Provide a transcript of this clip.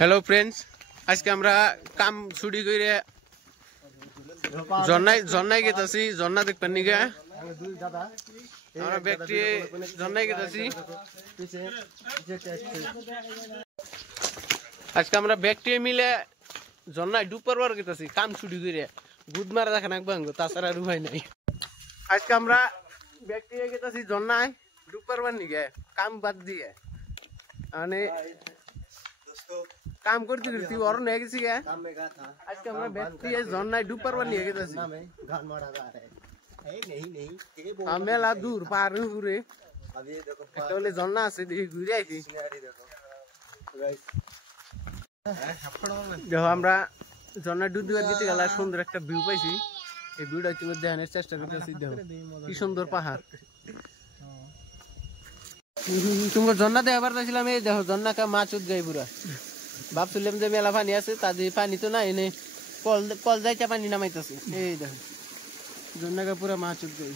Hello friends, आज के हमरा काम छुड़ी करे जन्नाई गेताছি जन्ना देख पानी के हमरा व्यक्ति जन्नाई गेताছি आज के हमरा व्यक्ति मिले जन्नाई डुपरवर गेताছি काम छुड़ी करे गुद मारा দেখা নাকবা আঙ্গো তাছাড়া আর উপায় নাই। आज के हमरा व्यक्ति गेताছি जन्नाई डुपरवर নিগে काम বাদ দিয়ে আনে काम करती करती और नहीं किसी का काम में गया था। आज का हमारा व्यक्ति है जन्नाई डुपर वन नहीं है किधर से गान मारा जा रहा है नहीं हमें ला दूर पार नहीं पूरे अभी देखो तो ले जन्ना से घुरी आई थी जो हमरा जन्ना दूध दूध दिते गला सुंदर एक व्यू पाइছি এই ভিউটা তুমি দেখানোর চেষ্টা করতেছি। দেখো কি সুন্দর পাহাড়। तुमको जन्ना देखाবার চাইছিলাম। এই দেখো जन्ना का माछ उठ गई पूरा बाप सुलेम जे मेला पानी আছে তাদি पानी तो ना एने कल जाइता पानी नामाइताছে। এই দেখো जन्ना का पूरा माछ उठ गई।